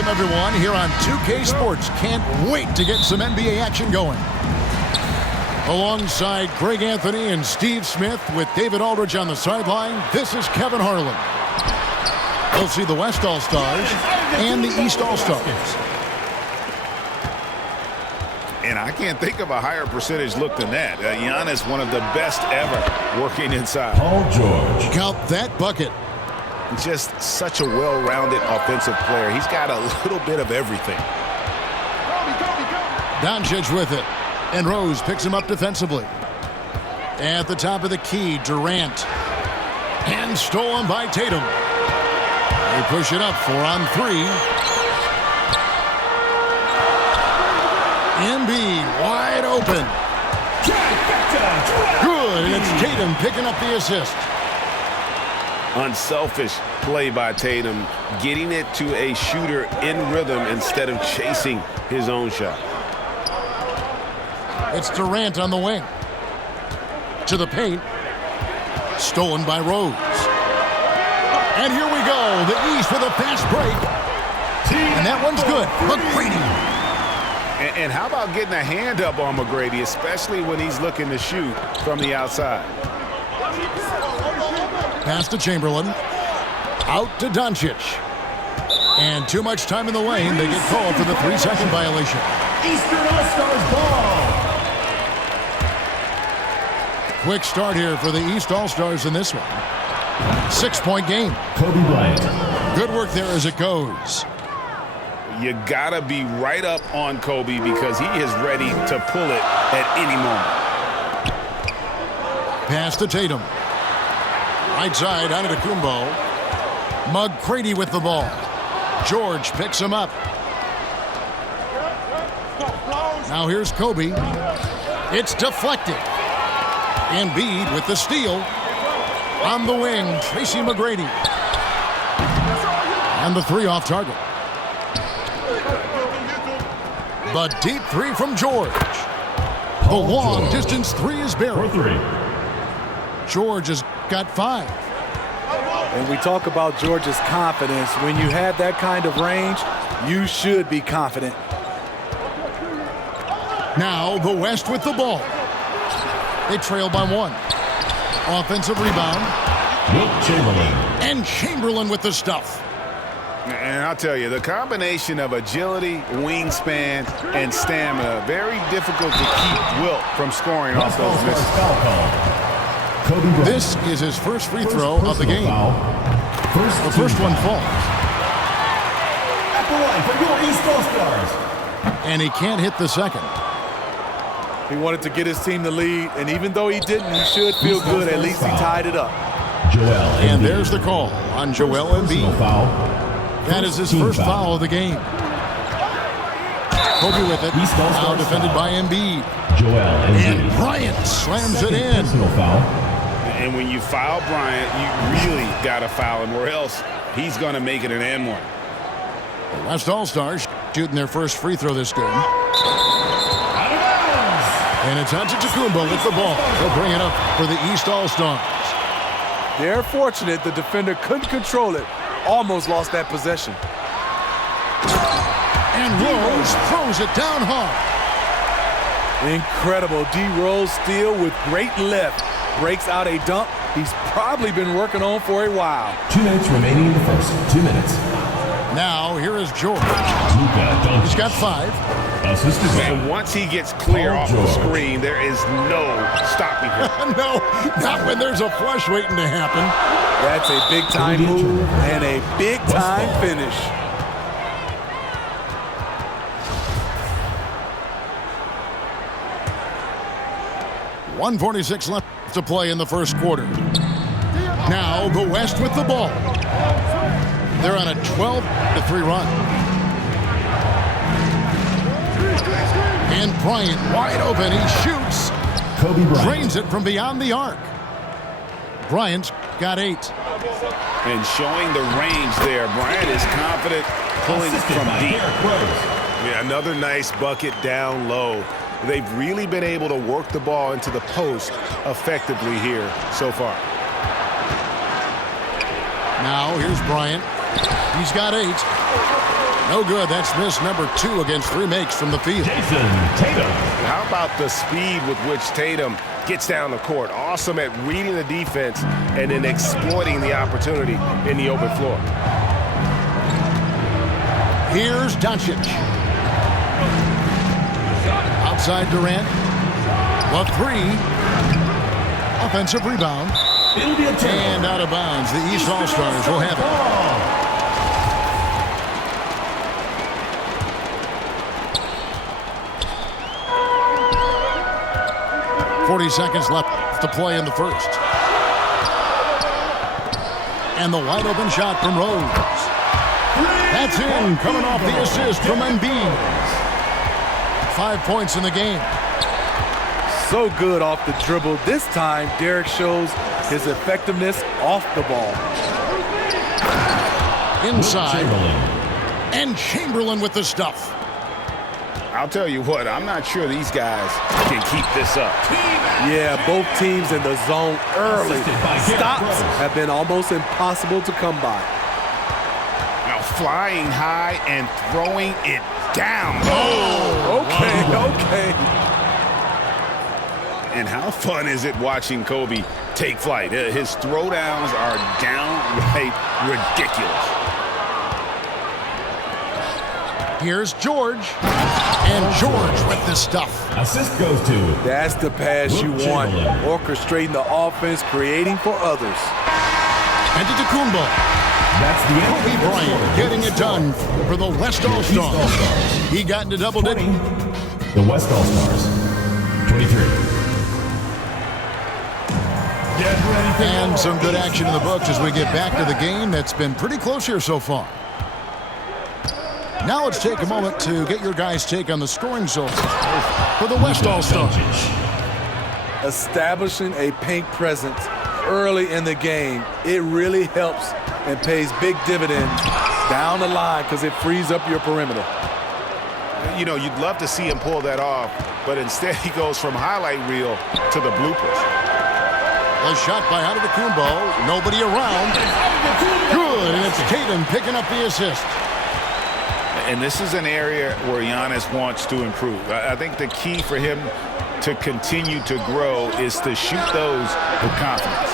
Welcome, everyone, here on 2K Sports. Can't wait to get some NBA action going. Alongside Greg Anthony and Steve Smith with David Aldridge on the sideline, this is Kevin Harlan. We'll see the West All-Stars and the East All-Stars. And I can't think of a higher percentage look than that. Giannis, one of the best ever working inside. Paul George. Count that bucket. Just such a well-rounded offensive player. He's got a little bit of everything. Doncic with it. And Rose picks him up defensively. At the top of the key, Durant. And stolen by Tatum. They push it up 4-on-3. Embiid wide open. Good, and it's Tatum picking up the assist. Unselfish play by Tatum, getting it to a shooter in rhythm instead of chasing his own shot. It's Durant on the wing. To the paint. Stolen by Rose. And here we go. The East with a fast break. And that one's good. McGrady. And how about getting a hand up on McGrady, especially when he's looking to shoot from the outside. Pass to Chamberlain. Out to Doncic. And too much time in the lane. They get called for the 3-second violation. Eastern All-Stars ball. Quick start here for the East All-Stars in this one. 6-point game. Kobe Bryant. Good work there as it goes. You gotta be right up on Kobe because he is ready to pull it at any moment. Pass to Tatum. Right side, Antetokounmpo. McGrady with the ball. George picks him up. Now here's Kobe. It's deflected. Embiid with the steal. On the wing, Tracy McGrady. And the 3 off target. The deep 3 from George. The long distance 3 is buried. George has got 5. When we talk about George's confidence, when you have that kind of range, you should be confident. Now the West with the ball. They trail by 1. Offensive rebound. Chamberlain. And Chamberlain with the stuff. And I'll tell you, the combination of agility, wingspan, and stamina, very difficult to keep Wilt from scoring off those misses. This is his first free throw of the game. The first one falls. For your East All-Stars. And he can't hit the second. He wanted to get his team the lead, and even though he didn't, he should feel good. At least he tied it up. And there's the call on Joel Embiid. That is his first foul of the game. Kobe with it. Now defended by Embiid. And Bryant slams it in. And when you foul Bryant, you really got to foul him, or else he's going to make it an and 1. The West All-Stars shooting their first free throw this game. And it's Antetokounmpo with the ball. He'll bring it up for the East All-Stars. They're fortunate the defender couldn't control it. Almost lost that possession. And Rose throws it down hard. Incredible D. Rose steal with great lift. Breaks out a dunk he's probably been working on for a while. 2 minutes remaining in the first. 2 minutes. Now here is George. He's got 5. And once he gets clear off the screen, there is no stopping him. No, not when there's a flush waiting to happen. That's a big-time move and a big-time finish. .146 left to play in the first quarter. Now the West with the ball. They're on a 12-3 run. And Bryant wide open. He shoots. Kobe Bryant. Drains it from beyond the arc. Bryant's got 8. And showing the range there. Bryant is confident pulling from deep. Yeah, another nice bucket down low. They've really been able to work the ball into the post effectively here so far. Now here's Bryant. He's got 8. No good. That's miss number 2 against 3 makes from the field. Jason Tatum. How about the speed with which Tatum gets down the court? Awesome at reading the defense and then exploiting the opportunity in the open floor. Here's Doncic. Outside Durant. The 3. Offensive rebound. It'll be a turn. And out of bounds. The East All-Stars will have it. 40 seconds left to play in the first. And the wide open shot from Rose. That's in, coming off the assist from Embiid. 5 points in the game. So good off the dribble. This time, Derek shows his effectiveness off the ball. Inside. And Chamberlain with the stuff. I'll tell you what, I'm not sure these guys can keep this up. Yeah, both teams in the zone early. Stops have been almost impossible to come by. Now flying high and throwing it down. Oh, okay. And how fun is it watching Kobe take flight? His throwdowns are downright ridiculous. Here's George. And George with the stuff. Assist goes to. That's the pass you want. Orchestrating the offense, creating for others. And to Tacumbo. That's the end. Kobe Bryant getting it done for the West All-Stars. He got into double digits. The West All-Stars. 23. And some good action in the books as we get back to the game that's been pretty close here so far. Now let's take a moment to get your guys' take on the scoring so far for the West All-Stars. Establishing a paint presence early in the game, it really helps and pays big dividends down the line because it frees up your perimeter. You know, you'd love to see him pull that off, but instead he goes from highlight reel to the bloopers. A shot by Antetokounmpo. Nobody around. Good, and it's Tatum picking up the assist. And this is an area where Giannis wants to improve. I think the key for him to continue to grow is to shoot those with confidence.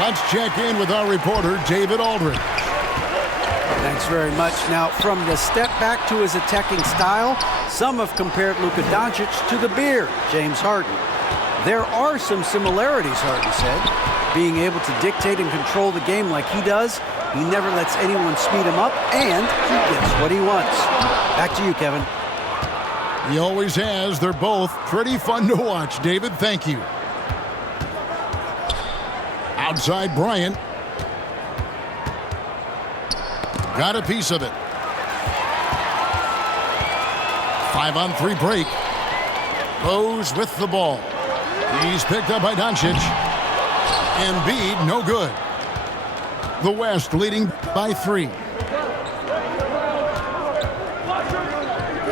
Let's check in with our reporter, David Aldridge. Thanks very much. Now, from the step back to his attacking style, some have compared Luka Doncic to the Bear, James Harden. There are some similarities, Harden said. Being able to dictate and control the game like he does, he never lets anyone speed him up, and he gets what he wants. Back to you, Kevin. He always has. They're both pretty fun to watch. David, thank you. Outside Bryant. Got a piece of it. 5-on-3 break. Rose with the ball. He's picked up by Doncic. Embiid, no good. The West leading by 3.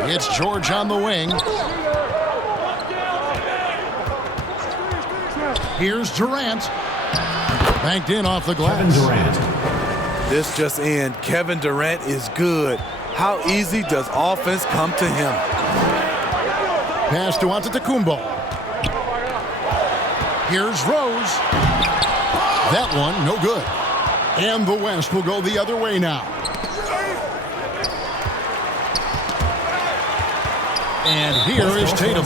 It's George on the wing. Here's Durant. Banked in off the glass. Kevin Durant. This just in. Kevin Durant is good. How easy does offense come to him? Pass to Antetokounmpo. Here's Rose. That one, no good. And the West will go the other way now. And here is Tatum.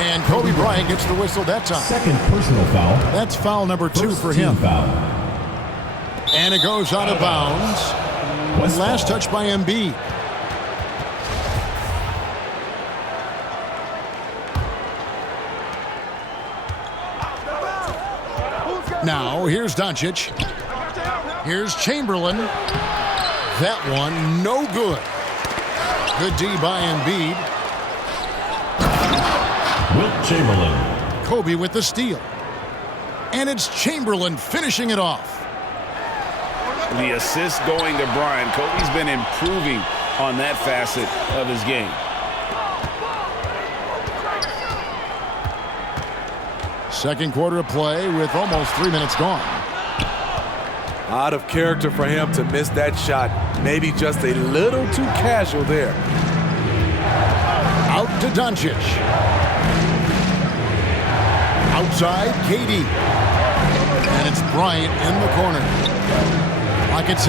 And Kobe Bryant gets the whistle that time. Second personal foul. That's foul number 2 for him. Foul. And it goes out of bounds. Last touch by Embiid. Now, here's Doncic. Here's Chamberlain. That one, no good. Good D by Embiid. Wilt Chamberlain. Kobe with the steal. And it's Chamberlain finishing it off. The assist going to Bryant. Kobe's been improving on that facet of his game. Second quarter of play with almost 3 minutes gone. Out of character for him to miss that shot. Maybe just a little too casual there. Out to Doncic. Outside, KD. And it's Bryant in the corner. Lock at 6.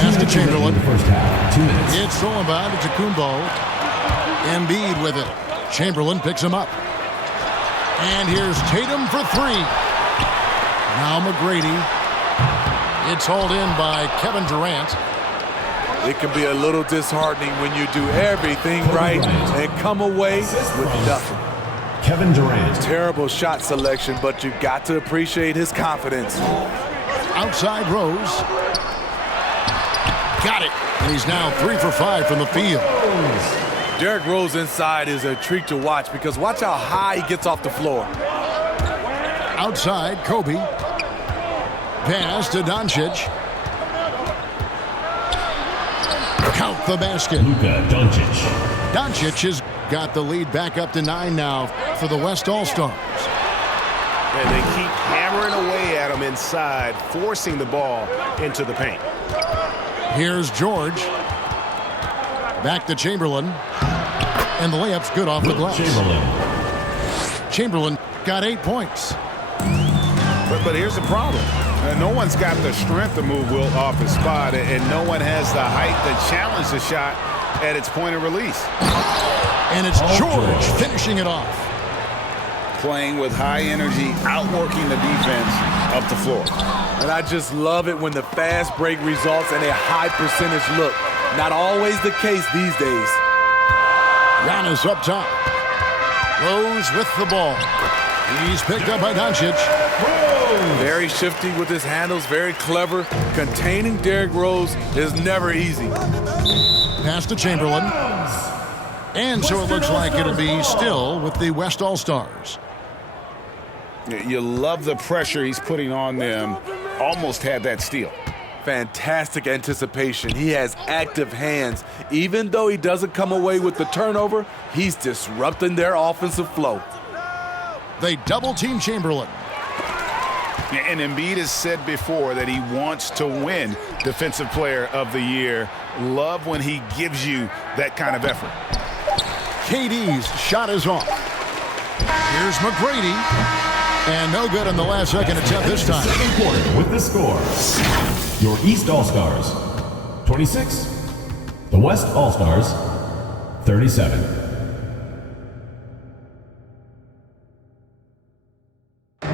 Pass to Chamberlain. First half, 2 minutes. It's stolen by Kumbo. Embiid with it. Chamberlain picks him up. And here's Tatum for 3. Now McGrady. It's hauled in by Kevin Durant. It can be a little disheartening when you do everything right and come away with nothing. Kevin Durant. Terrible shot selection, but you've got to appreciate his confidence. Outside Rose. Got it. And he's now 3 for 5 from the field. Derrick Rose inside is a treat to watch because watch how high he gets off the floor. Outside, Kobe. Pass to Doncic. Count the basket. Luka Doncic. Doncic has got the lead back up to 9 now for the West All-Stars. And they keep hammering away at him inside, forcing the ball into the paint. Here's George. Back to Chamberlain. And the layup's good off the glass. Chamberlain got 8 points. But here's the problem. No one's got the strength to move Wilt off his spot, and no one has the height to challenge the shot at its point of release. And it's George finishing it off. Playing with high energy, outworking the defense up the floor. And I just love it when the fast break results in a high percentage look. Not always the case these days. Giannis up top. Rose with the ball. He's picked up by Doncic. Very shifty with his handles, very clever. Containing Derrick Rose is never easy. Pass to Chamberlain. And so it looks like it'll be still with the West All-Stars. You love the pressure he's putting on them. Almost had that steal. Fantastic anticipation. He has active hands. Even though he doesn't come away with the turnover, he's disrupting their offensive flow. They double-team Chamberlain. And Embiid has said before that he wants to win Defensive Player of the Year. Love when he gives you that kind of effort. KD's shot is off. Here's McGrady. And no good on the last second attempt this time. Second quarter with the score. Your East All-Stars, 26. The West All-Stars, 37.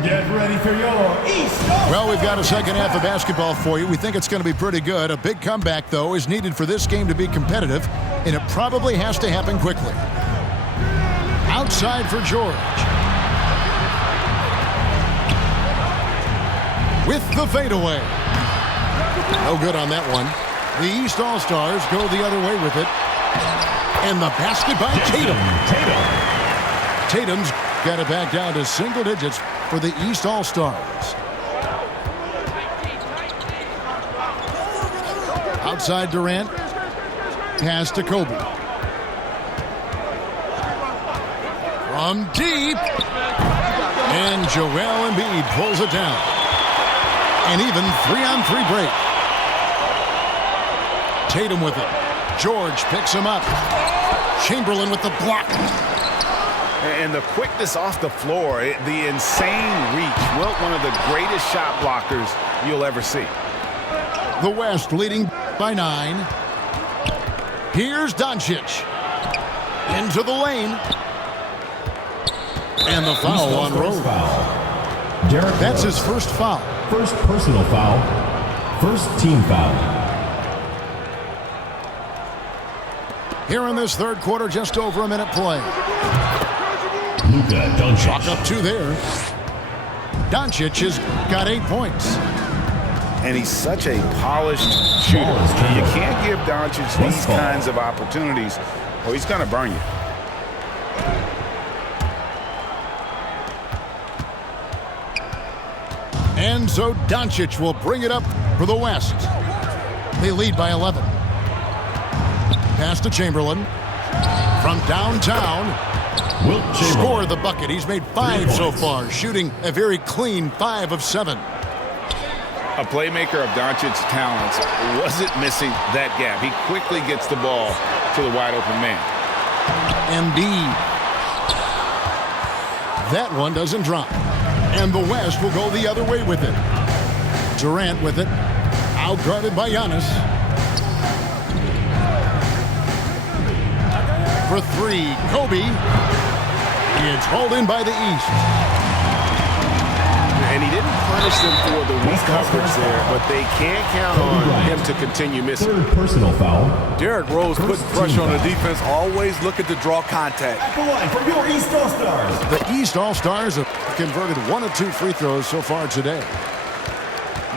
Get ready for your East All-Stars. Well, we've got a second half of basketball for you. We think it's going to be pretty good. A big comeback, though, is needed for this game to be competitive, and it probably has to happen quickly. Outside for George. With the fadeaway. No good on that one. The East All-Stars go the other way with it. And the basket by Tatum. Tatum's got it back down to single digits for the East All-Stars. Outside Durant. Pass to Kobe. From deep. And Joel Embiid pulls it down. And even 3-on-3 break. Tatum with it. George picks him up. Chamberlain with the block. And the quickness off the floor, the insane reach. Wilt, one of the greatest shot blockers you'll ever see. The West leading by 9. Here's Doncic. Into the lane. And the foul on Rose. That's his first foul. First personal foul. First team foul. Here in this third quarter, just over a minute play. Luka Doncic. Chalk up 2 there. Doncic has got 8 points. And he's such a polished shooter. You can't give Doncic these kinds of opportunities, or he's going to burn you. And so Doncic will bring it up for the West. They lead by 11. Pass to Chamberlain. From downtown. Wilt Chamberlain. Scored the bucket. He's made 5 so far, shooting a very clean 5 of 7. A playmaker of Doncic's talents wasn't missing that gap. He quickly gets the ball to the wide-open man. Embiid. That one doesn't drop. And the West will go the other way with it. Durant with it. Outguarded by Giannis. For three, Kobe. It's hauled in by the East. And he didn't punish them for the weak coverage there, but they can't count on him to continue missing. Third personal foul. Derrick Rose putting pressure on the defense, always looking to draw contact. At the line for your East All-Stars. The East All-Stars have converted 1 of 2 free throws so far today.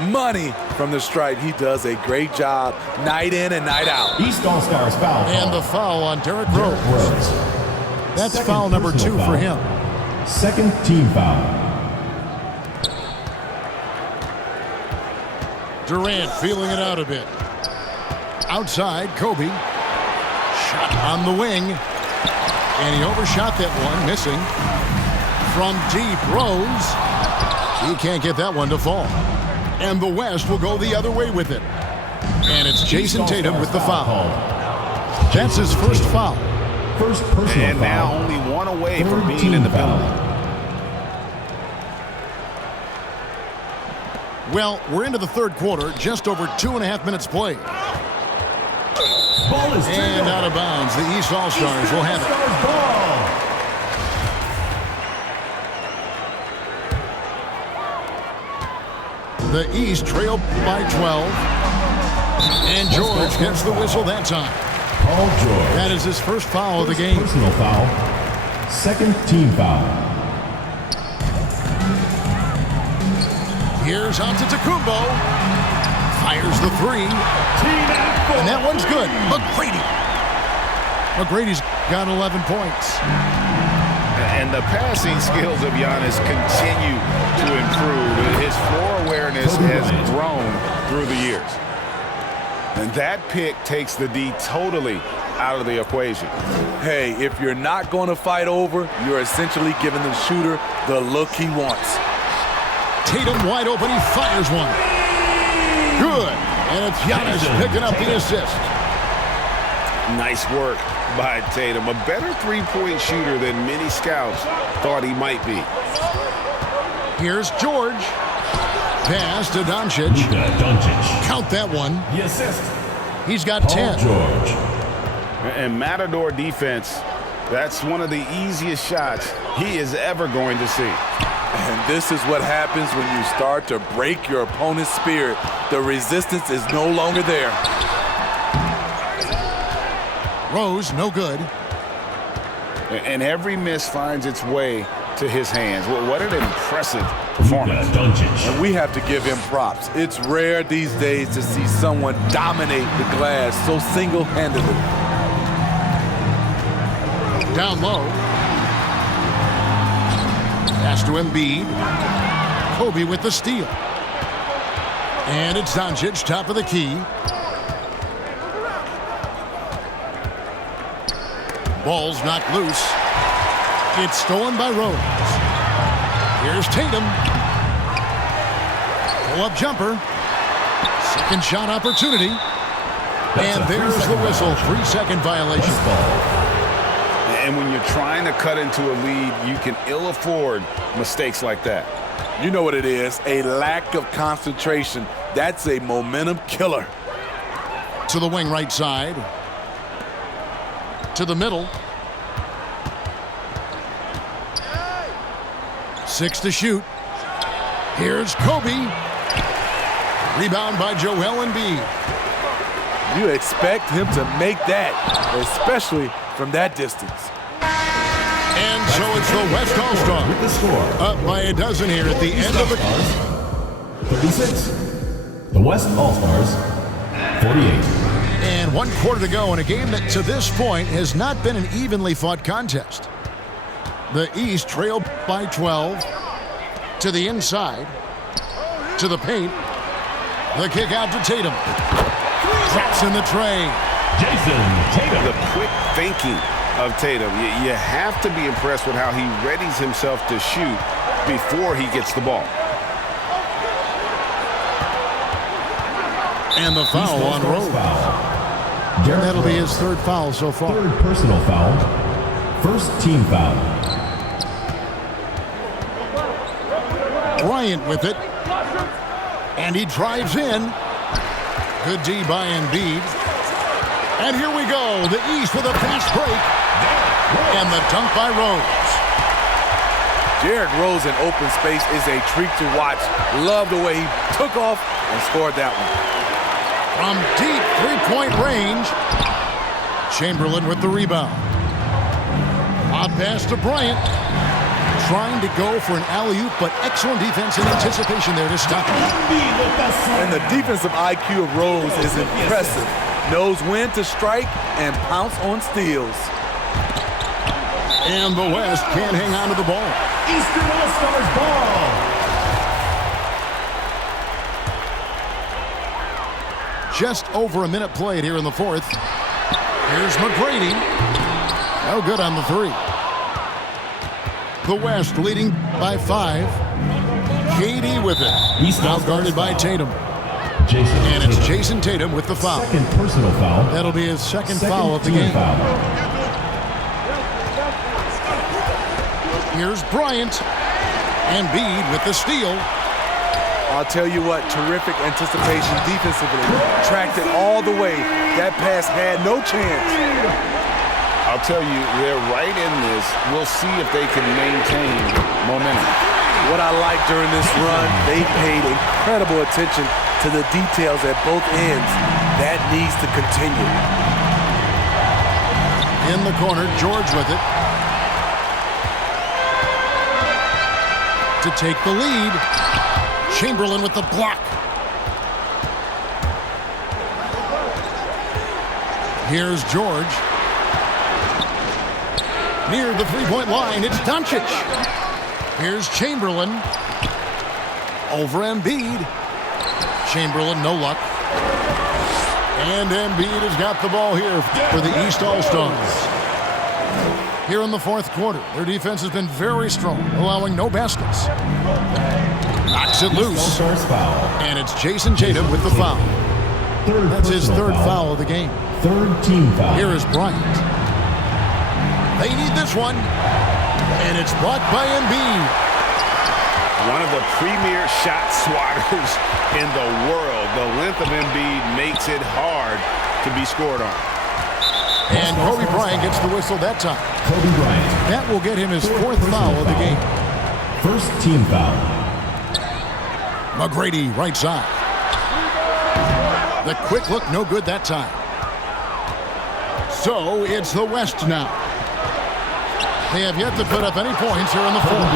Money from the stripe. He does a great job night in and night out. East All-Stars foul. And the foul on Derrick Rose. That's Second foul number 2 personal for foul. him. Second team foul. Durant feeling it out a bit. Outside, Kobe. Shot on the wing. And he overshot that one, missing. From deep, Rose. He can't get that one to fall. And the West will go the other way with it. And it's Jason Tatum with the foul. That's his first foul. First personal And foul. now only one away Third from being team in the foul. penalty. Well, we're into the third quarter, just over 2.5 minutes played. Ball is And out of bounds. The East All-Stars will have it. The East trail by 12. And George gets the whistle that time. Paul George. That is his first foul of the game. Personal foul. Second team foul. Here's Antetokounmpo. Fires the three. And that one's good. McGrady's got 11 points. And the passing skills of Giannis continue to improve. His floor awareness has grown through the years. And that pick takes the D totally out of the equation. Hey, if you're not going to fight over, you're essentially giving the shooter the look he wants. Tatum wide open. He fires one. Good. And it's Giannis picking up the assist. Nice work by Tatum. A better three-point shooter than many scouts thought he might be. Here's George. Pass to Doncic. Count that one. The assist. He's got Paul 10. George. And Matador defense, that's one of the easiest shots he is ever going to see. And this is what happens when you start to break your opponent's spirit. The resistance is no longer there. Rose, no good. And every miss finds its way to his hands. What an impressive performance. And we have to give him props. It's rare these days to see someone dominate the glass so single-handedly. Down low. Pass to Embiid. Kobe with the steal. And it's Doncic, top of the key. Ball's knocked loose. It's stolen by Rose. Here's Tatum. Pull-up jumper. Second shot opportunity. And there's the whistle. 3-second violation. And when you're trying to cut into a lead, you can ill afford mistakes like that. You know what it is, a lack of concentration. That's a momentum killer. To the wing right side. To the middle. 6 to shoot. Here's Kobe. Rebound by Joel Embiid. You expect him to make that, especially from that distance. And so it's the West All-Star. With the score. Up by a dozen here at the end of the... 36. The West All-Stars, 48. And 1 quarter to go in a game that to this point has not been an evenly fought contest. The East trailed by 12. To the inside. To the paint. The kick out to Tatum. Drops in the tray. Jason Tatum. The quick thinking of Tatum. You have to be impressed with how he readies himself to shoot before he gets the ball. And the foul on Rose. That'll be his third foul so far. Third personal foul. First team foul. Bryant with it. And he drives in. Good D by Embiid. And here we go. The East with a fast break. And the dunk by Rose. Derrick Rose in open space is a treat to watch. Love the way he took off and scored that one. From deep three-point range, Chamberlain with the rebound. Odd pass to Bryant. Trying to go for an alley-oop, but excellent defense and anticipation there to stop him. And the defensive IQ of Rose is impressive. Knows when to strike and pounce on steals. And the West can't hang on to the ball. Eastern All-Stars ball. Just over a minute played here in the fourth. Here's McGrady. No good on the three. The West leading by 5. KD with it. East Now All-Stars guarded by foul. Tatum. Jason And it's Tatum. Jason Tatum with the foul. Second personal foul. That'll be his second foul of the team game. foul. Here's Bryant. Embiid with the steal. I'll tell you what, terrific anticipation defensively. Tracked it all the way. That pass had no chance. I'll tell you, they're right in this. We'll see if they can maintain momentum. What I like during this run, they paid incredible attention to the details at both ends. That needs to continue. In the corner, George with it. To take the lead. Chamberlain with the block. Here's George. Near the three-point line, it's Doncic. Here's Chamberlain. Over Embiid. Chamberlain, no luck. And Embiid has got the ball here for the East All-Stars. Here in the fourth quarter, their defense has been very strong, allowing no baskets. Knocks it loose. All-Stars foul. And it's Jason Tatum with the foul. Third That's his personal third foul of the game. Third team foul. Here is Bryant. They need this one. And it's blocked by Embiid. One of the premier shot swatters in the world. The length of Embiid makes it hard to be scored on. And Kobe Bryant gets the whistle that time. Kobe Bryant. That will get him his fourth foul of the game. First team foul. McGrady, right side. The quick look, no good that time. So it's the West now. They have yet to put up any points here in the fourth.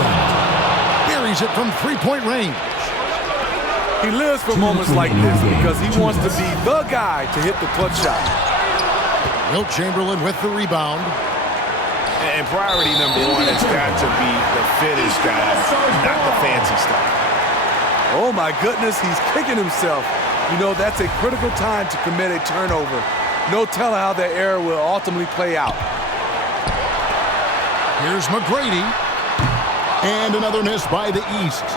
Buries it from three-point range. He lives for moments like this because he wants to be the guy to hit the clutch shot. Wilt Chamberlain with the rebound. And priority number one has got to be the finish, guys, not the fancy stuff. Oh my goodness, he's kicking himself. You know, that's a critical time to commit a turnover. No telling how that error will ultimately play out. Here's McGrady. And another miss by the East.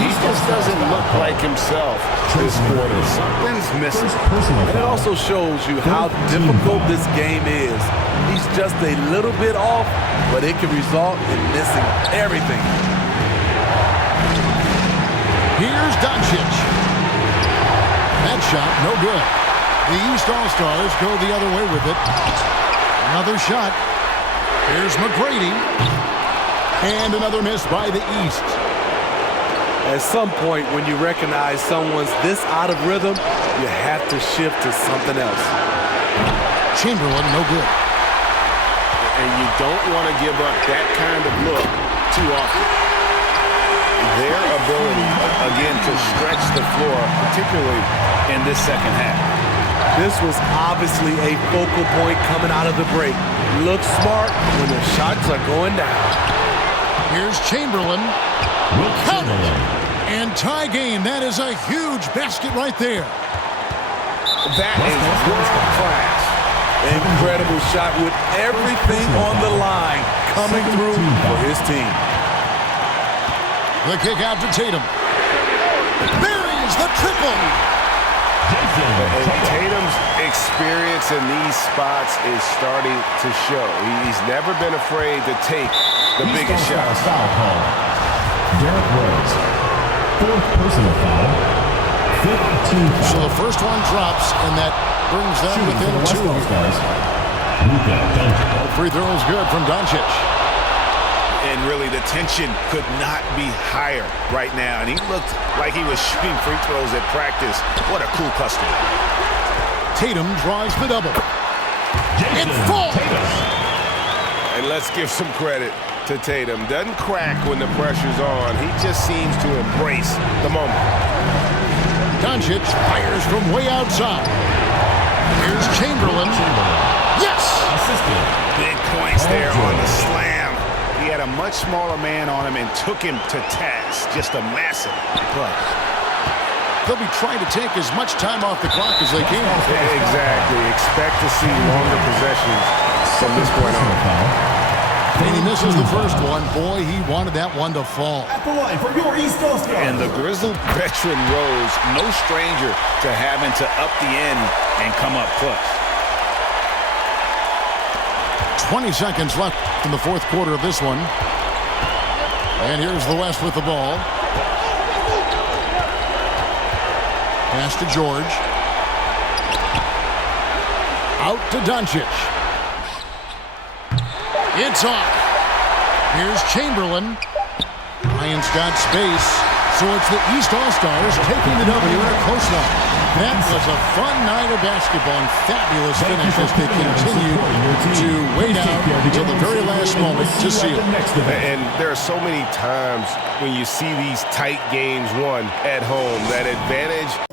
He just doesn't look like himself this quarter. Something's missing. And it also shows you how difficult this game is. He's just a little bit off, but it can result in missing everything. Here's Doncic. That shot, no good. The East All-Stars go the other way with it. Another shot. Here's McGrady. And another miss by the East. At some point, when you recognize someone's this out of rhythm, you have to shift to something else. Chamberlain, no good. And you don't want to give up that kind of look too often. Their ability, again, to stretch the floor, particularly in this second half. This was obviously a focal point coming out of the break. Look smart when the shots are going down. Here's Chamberlain. Wilt Chamberlain. And tie game. That is a huge basket right there. That is world class. Incredible shot with everything on the line coming through for his team. The kick out to Tatum. Buries the triple. And Tatum's experience in these spots is starting to show. He's never been afraid to take the biggest shot. Foul call. Derrick Rose. 4th personal foul. 5th team foul. So the first one drops, and that brings them within 2. Luka Doncic. Free throw is good from Doncic. And really, the tension could not be higher right now. And he looked like he was shooting free throws at practice. What a cool customer. Tatum draws the double. It falls. And let's give some credit to Tatum. Doesn't crack when the pressure's on. He just seems to embrace the moment. Doncic fires from way outside. Here's Chamberlain. Yes! Assisted. Big points there on the slam. He had a much smaller man on him and took him to task. Just a massive play. They'll be trying to take as much time off the clock as they can. Exactly. Expect to see longer possessions from this point on. And he misses the first one. Boy, he wanted that one to fall. FOA for your East All-Stars. And the grizzled veteran Rose, no stranger to having to up the end and come up clutch. 20 seconds left in the 4th quarter of this one. And here's the West with the ball. Pass to George. Out to Doncic. It's off. Here's Chamberlain. Lions got space. So it's the East All-Stars taking the W in a close one. That was a fun night of basketball and fabulous finish as they continue to wait out until the very last moment to seal. And there are so many times when you see these tight games won at home, that advantage